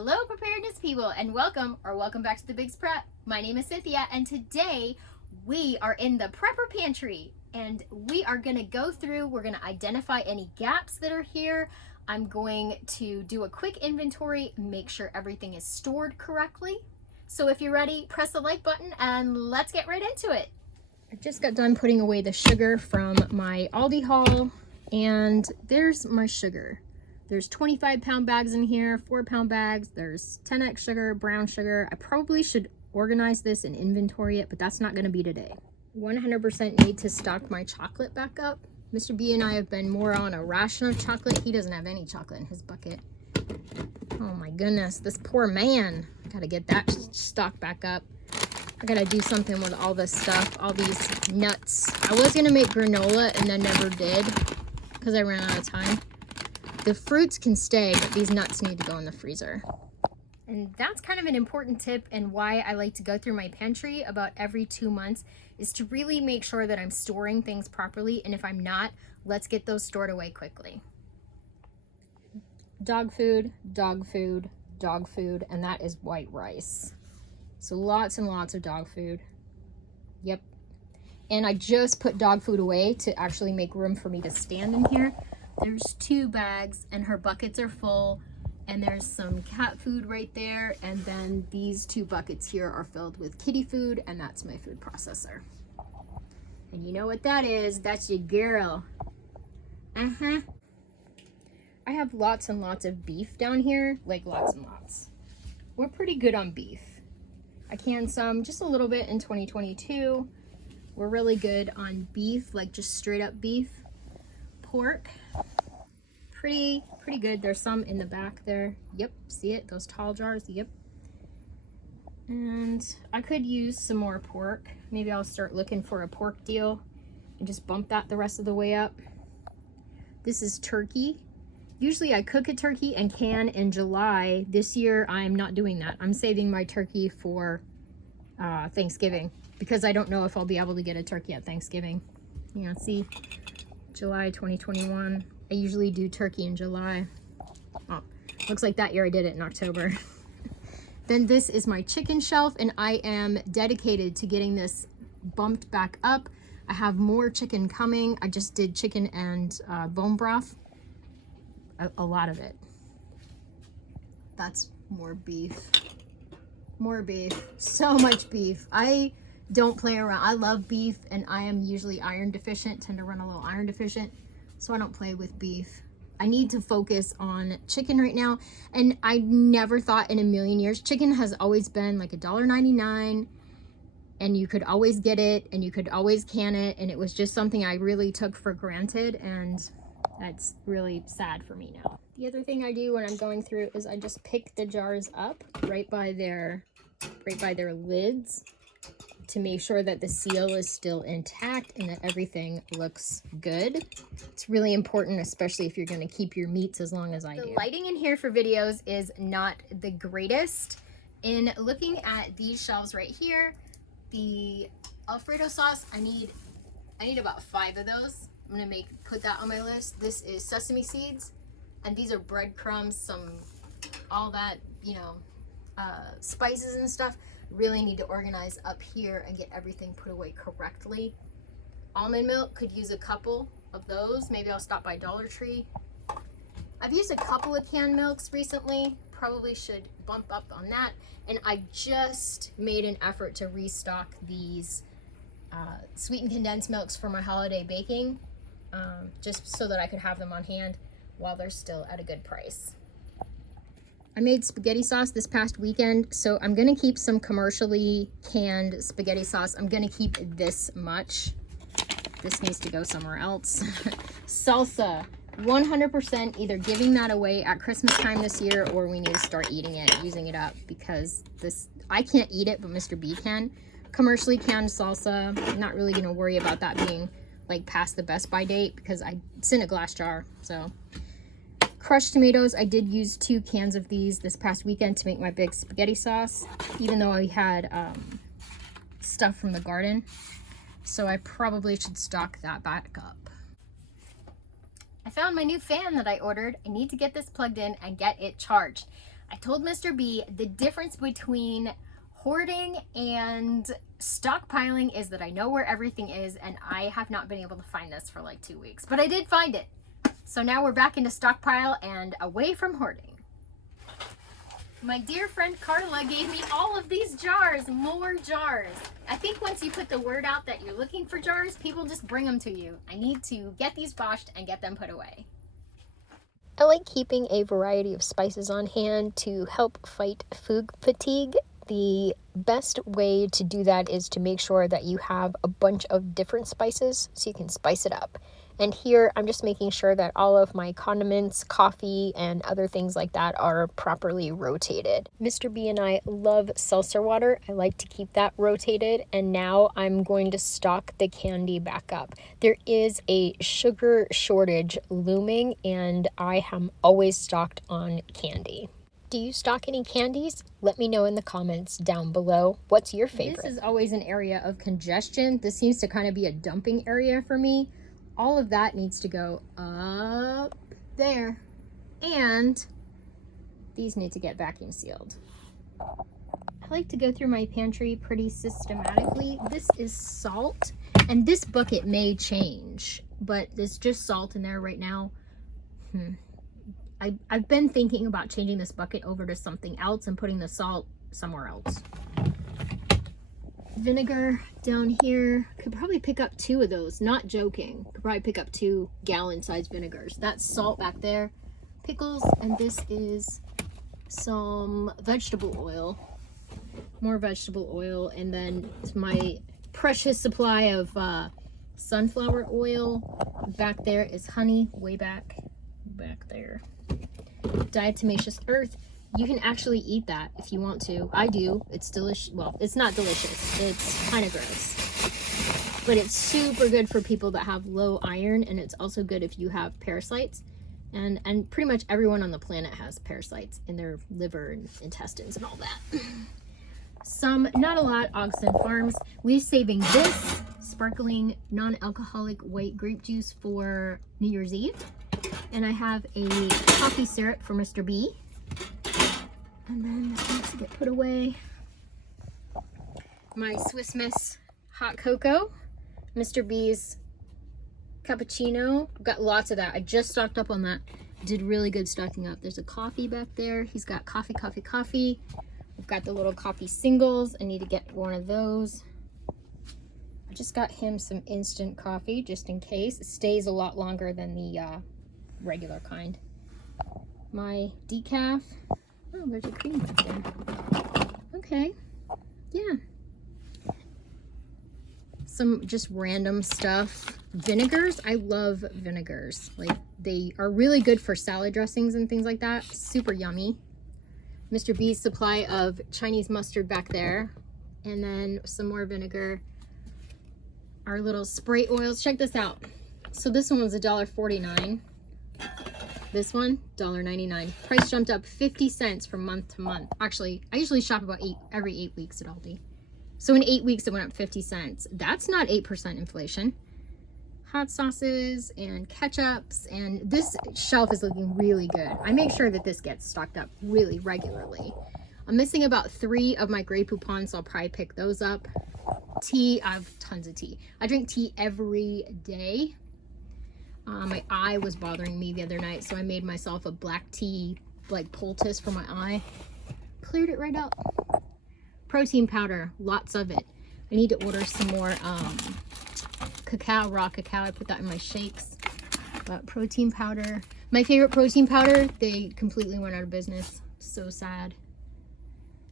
Hello preparedness people, and welcome back to the Big's Prep. My name is Cynthia, and today we are in the prepper pantry, and we are going to go through, we're going to identify any gaps that are here. I'm going to do a quick inventory, make sure everything is stored correctly. So if you're ready, press the like button and let's get right into it. I just got done putting away the sugar from my Aldi haul, and there's my sugar. There's 25-pound bags in here, 4-pound bags. There's 10x sugar, brown sugar. I probably should organize this and inventory it, but that's not going to be today. 100% need to stock my chocolate back up. Mr. B and I have been more on a ration of chocolate. He doesn't have any chocolate in his bucket. Oh my goodness, this poor man. I gotta get that stock back up. I gotta do something with all this stuff, all these nuts. I was gonna make granola and then never did because I ran out of time. The fruits can stay, but these nuts need to go in the freezer. And that's kind of an important tip, and why I like to go through my pantry about every 2 months is to really make sure that I'm storing things properly, and if I'm not, let's get those stored away quickly. Dog food, dog food, dog food, and that is white rice. So lots and lots of dog food. Yep. And I just put dog food away to actually make room for me to stand in here. There's 2 bags and her buckets are full, and there's some cat food right there, and then these 2 buckets here are filled with kitty food, and that's my food processor. And you know what that is? That's your girl. I have lots and lots of beef down here, like lots and lots. We're pretty good on beef. I canned some just a little bit in 2022. We're really good on beef, like just straight up beef. Pork, pretty good. There's some in the back there. Yep, see it? Those tall jars. Yep. And I could use some more pork. Maybe I'll start looking for a pork deal and just bump that the rest of the way up. This is turkey. Usually I cook a turkey and can in July. This year I'm not doing that. I'm saving my turkey for Thanksgiving, because I don't know if I'll be able to get a turkey at Thanksgiving. Yeah, see, July 2021. I usually do turkey in July. Oh, looks like that year I did it in October. Then this is my chicken shelf, and I am dedicated to getting this bumped back up. I have more chicken coming. I just did chicken and bone broth. A lot of it. That's more beef. More beef. So much beef. I don't play around. I love beef, and I am usually iron deficient, tend to run a little iron deficient, so I don't play with beef. I need to focus on chicken right now, and I never thought in a million years. Chicken has always been like $1.99, and you could always get it, and you could always can it, and it was just something I really took for granted, and that's really sad for me now. The other thing I do when I'm going through is I just pick the jars up right by their lids to make sure that the seal is still intact and that everything looks good. It's really important, especially if you're going to keep your meats as long as I do. The lighting in here for videos is not the greatest. In looking at these shelves right here, the Alfredo sauce, I need about 5 of those. I'm going to put that on my list. This is sesame seeds, and these are breadcrumbs, all that, spices and stuff. Really need to organize up here and get everything put away correctly. Almond milk, could use a couple of those. Maybe I'll stop by Dollar Tree. I've used a couple of canned milks recently. Probably should bump up on that. And I just made an effort to restock these sweetened condensed milks for my holiday baking, just so that I could have them on hand while they're still at a good price. I made spaghetti sauce this past weekend, so I'm gonna keep some commercially canned spaghetti sauce. I'm gonna keep this much. This needs to go somewhere else. Salsa, 100% either giving that away at Christmas time this year, or we need to start eating it, using it up, because I can't eat it, but Mr. B can. Commercially canned salsa, I'm not really gonna worry about that being like past the best by date, because it's in a glass jar. So crushed tomatoes, I did use 2 cans of these this past weekend to make my big spaghetti sauce, even though I had stuff from the garden. So I probably should stock that back up. I found my new fan that I ordered. I need to get this plugged in and get it charged. I told Mr. B the difference between hoarding and stockpiling is that I know where everything is, and I have not been able to find this for like 2 weeks, but I did find it. So now we're back into stockpile and away from hoarding. My dear friend Carla gave me all of these jars, more jars. I think once you put the word out that you're looking for jars, people just bring them to you. I need to get these washed and get them put away. I like keeping a variety of spices on hand to help fight food fatigue. The best way to do that is to make sure that you have a bunch of different spices so you can spice it up. And here I'm just making sure that all of my condiments, coffee, and other things like that are properly rotated. Mr. B and I love seltzer water. I like to keep that rotated, and now I'm going to stock the candy back up. There is a sugar shortage looming, and I am always stocked on candy. Do you stock any candies? Let me know in the comments down below. What's your favorite? This is always an area of congestion. This seems to kind of be a dumping area for me. All of that needs to go up there. And these need to get vacuum sealed. I like to go through my pantry pretty systematically. This is salt, and this bucket may change, but there's just salt in there right now. I've been thinking about changing this bucket over to something else and putting the salt somewhere else. Vinegar down here. Could probably pick up 2 of those. Not joking. Could probably pick up 2 gallon-sized vinegars. That's salt back there. Pickles, and this is some vegetable oil. More vegetable oil, and then my precious supply of sunflower oil. Back there is honey, way back there. Diatomaceous earth. You can actually eat that if you want to. I do. It's delicious. Well, it's not delicious. It's kind of gross. But it's super good for people that have low iron, and it's also good if you have parasites. And pretty much everyone on the planet has parasites in their liver and intestines and all that. Some, not a lot, Ogson Farms. We're saving this sparkling non-alcoholic white grape juice for New Year's Eve. And I have a coffee syrup for Mr. B. And then this needs to get put away. My Swiss Miss hot cocoa. Mr. B's cappuccino. I've got lots of that. I just stocked up on that. Did really good stocking up. There's a coffee back there. He's got coffee. I've got the little coffee singles. I need to get one of those. I just got him some instant coffee just in case. It stays a lot longer than the regular kind. My decaf. Oh, there's a cream back there. Okay. Yeah. Some just random stuff. Vinegars. I love vinegars. Like, they are really good for salad dressings and things like that. Super yummy. Mr. B's supply of Chinese mustard back there. And then some more vinegar. Our little spray oils. Check this out. So this one was $1.49. This one, $1.99. Price jumped up 50 cents from month to month. Actually, I usually shop about every 8 weeks at Aldi. So in 8 weeks, it went up 50 cents. That's not 8% inflation. Hot sauces and ketchups, and this shelf is looking really good. I make sure that this gets stocked up really regularly. I'm missing about 3 of my Grape coupons, so I'll probably pick those up. Tea, I have tons of tea. I drink tea every day. My eye was bothering me the other night, so I made myself a black tea, like poultice for my eye. Cleared it right up. Protein powder, lots of it. I need to order some more cacao, raw cacao. I put that in my shakes. But protein powder. My favorite protein powder, they completely went out of business. So sad.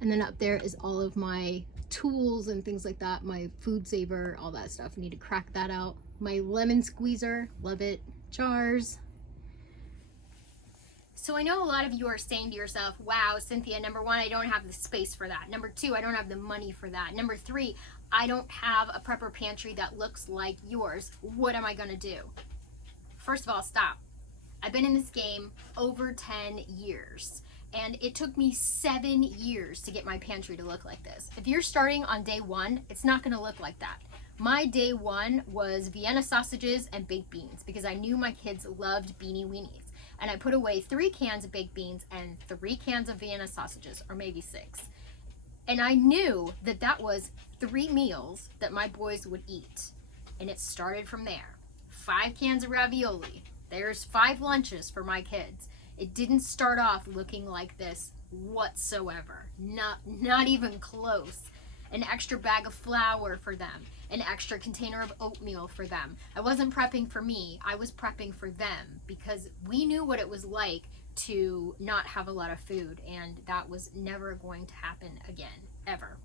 And then up there is all of my tools and things like that. My food saver, all that stuff. I need to crack that out. My lemon squeezer, love it. Jars. So I know a lot of you are saying to yourself, wow, Cynthia, number 1, I don't have the space for that. Number 2, I don't have the money for that. Number 3, I don't have a prepper pantry that looks like yours. What am I gonna do? First of all, stop. I've been in this game over 10 years. And it took me 7 years to get my pantry to look like this. If you're starting on day 1, it's not gonna look like that. My day 1 was Vienna sausages and baked beans because I knew my kids loved beanie weenies. and I put away 3 cans of baked beans and 3 cans of Vienna sausages, or maybe 6. And I knew that that was 3 meals that my boys would eat. And it started from there. 5 cans of ravioli. There's 5 lunches for my kids. It didn't start off looking like this whatsoever. Not even close. An extra bag of flour for them. An extra container of oatmeal for them. I wasn't prepping for me. I was prepping for them because we knew what it was like to not have a lot of food, and that was never going to happen again, ever.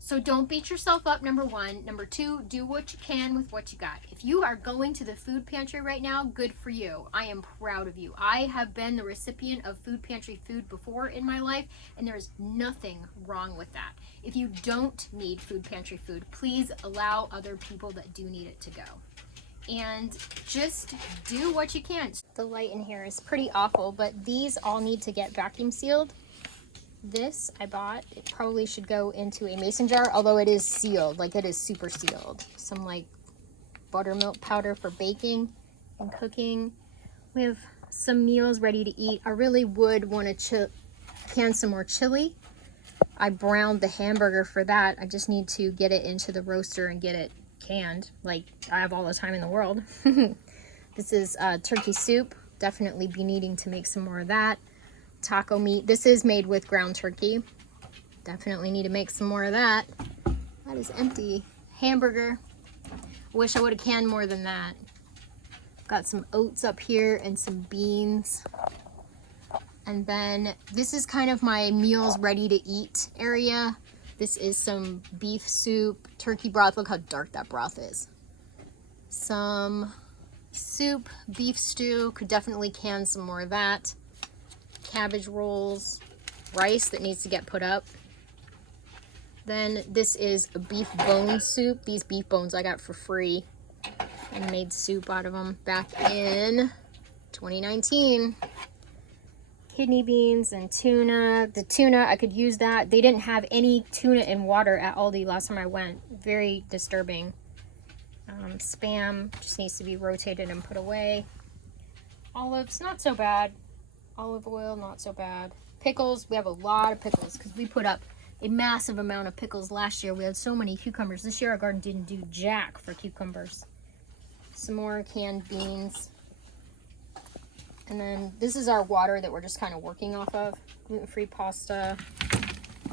So don't beat yourself up, number 1. Number 2, do what you can with what you got. If you are going to the food pantry right now, good for you. I am proud of you. I have been the recipient of food pantry food before in my life, and there's nothing wrong with that. If you don't need food pantry food, please allow other people that do need it to go. And just do what you can. The light in here is pretty awful, but these all need to get vacuum sealed. This I bought. It probably should go into a mason jar, although it is sealed, like it is super sealed. Some like buttermilk powder for baking and cooking. We have some meals ready to eat. I really would want to can some more chili. I browned the hamburger for that. I just need to get it into the roaster and get it canned. Like, I have all the time in the world. This is turkey soup. Definitely be needing to make some more of that. Taco meat. This is made with ground turkey. Definitely need to make some more of that. That is empty. Hamburger. Wish I would have canned more than that. Got some oats up here and some beans. And then this is kind of my meals ready to eat area. This is some beef soup, turkey broth. Look how dark that broth is. Some soup, beef stew. Could definitely can some more of that. Cabbage rolls, rice that needs to get put up. Then this is a beef bone soup. These beef bones I got for free and made soup out of them back in 2019. Kidney beans and tuna. The tuna, I could use that. They didn't have any tuna in water at Aldi last time I went. Very disturbing. Spam just needs to be rotated and put away. Olives, not so bad. Olive oil, not so bad. Pickles, we have a lot of pickles because we put up a massive amount of pickles last year. We had so many cucumbers. This year our garden didn't do jack for cucumbers. Some more canned beans. And then this is our water that we're just kind of working off of. Gluten-free pasta.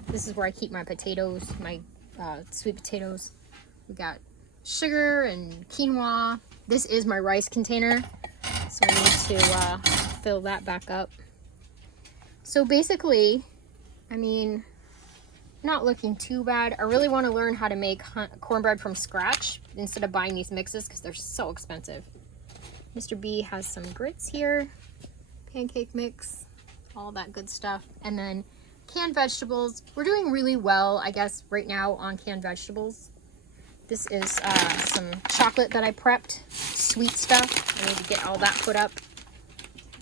This is where I keep my potatoes, my sweet potatoes. We got sugar and quinoa. This is my rice container. So I need to fill that back up. So basically, I mean, not looking too bad. I really want to learn how to make cornbread from scratch instead of buying these mixes because they're so expensive. Mr. B has some grits here, pancake mix, all that good stuff. And then canned vegetables. We're doing really well, I guess, right now on canned vegetables. This is some chocolate that I prepped, sweet stuff. I need to get all that put up.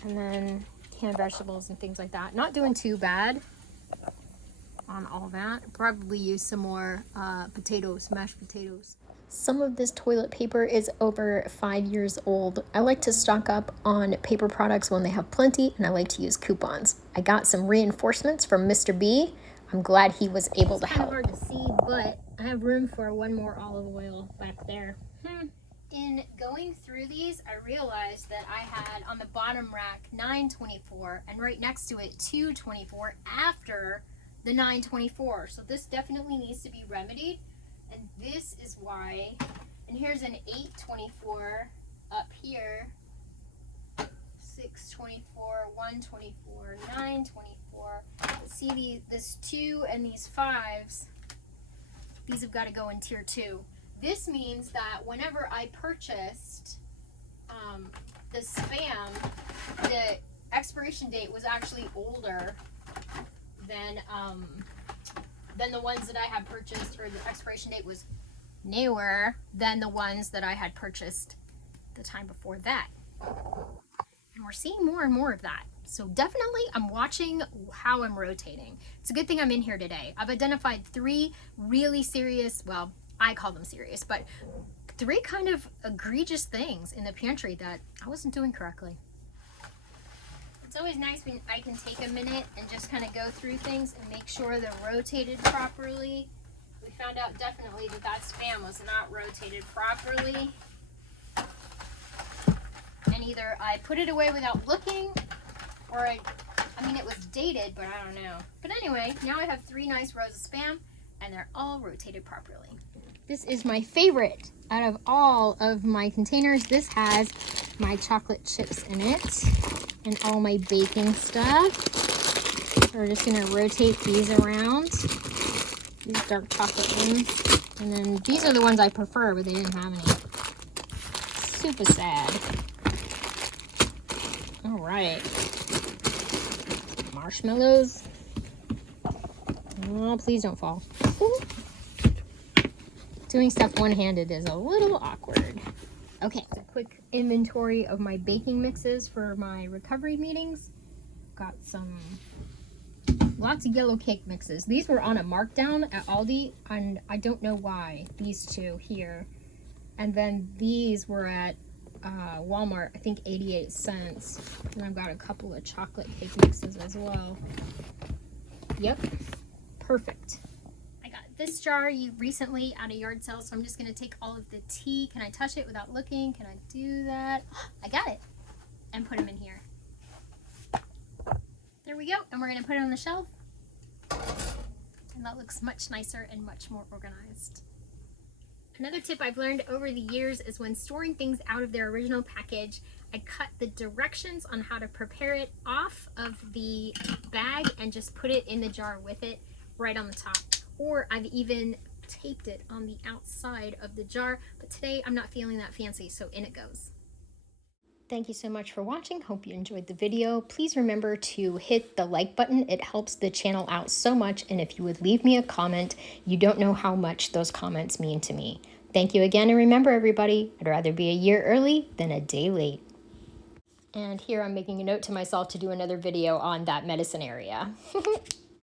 And then canned vegetables and things like that. Not doing too bad on all that. Probably use some more potatoes, mashed potatoes. Some of this toilet paper is over 5 years old. I like to stock up on paper products when they have plenty, and I like to use coupons. I got some reinforcements from Mr. B. I'm glad he was able to help. It's kind of hard to see, but I have room for one more olive oil back there. In going through these, I realized that I had on the bottom rack $9.24 and right next to it $2.24 after the $9.24. So this definitely needs to be remedied. And this is why, and here's an $8.24 up here, $6.24, $1.24, $9.24. See this 2 and these 5s, these have got to go in tier 2. This means that whenever I purchased the Spam, the expiration date was actually older than the ones that I had purchased, or the expiration date was newer than the ones that I had purchased the time before that. And we're seeing more and more of that. So definitely I'm watching how I'm rotating. It's a good thing I'm in here today. I've identified 3 really serious, well, I call them serious, but 3 kind of egregious things in the pantry that I wasn't doing correctly. It's always nice when I can take a minute and just kind of go through things and make sure they're rotated properly. We found out definitely that that Spam was not rotated properly. And either I put it away without looking, or I mean, it was dated, but I don't know. But anyway, now I have 3 nice rows of Spam, and they're all rotated properly. This is my favorite out of all of my containers. This has my chocolate chips in it and all my baking stuff. So we're just gonna rotate these around, these dark chocolate ones. And then these are the ones I prefer, but they didn't have any. Super sad. All right. Marshmallows. Oh, please don't fall. Doing stuff one-handed is a little awkward. Okay, a quick inventory of my baking mixes for my recovery meetings. Got lots of yellow cake mixes. These were on a markdown at Aldi, and I don't know why. These 2 here. And then these were at Walmart, I think 88 cents. And I've got a couple of chocolate cake mixes as well. Yep, perfect. I got this jar recently at a yard sale, so I'm just gonna take all of the tea. Can I touch it without looking? Can I do that? I got it. And put them in here. There we go, and we're gonna put it on the shelf. And that looks much nicer and much more organized. Another tip I've learned over the years is when storing things out of their original package, I cut the directions on how to prepare it off of the bag and just put it in the jar with it right on the top. Or I've even taped it on the outside of the jar, but today I'm not feeling that fancy, so in it goes. Thank you so much for watching. Hope you enjoyed the video. Please remember to hit the like button. It helps the channel out so much. And if you would leave me a comment, you don't know how much those comments mean to me. Thank you again. And remember, everybody, I'd rather be a year early than a day late. And here I'm making a note to myself to do another video on that medicine area.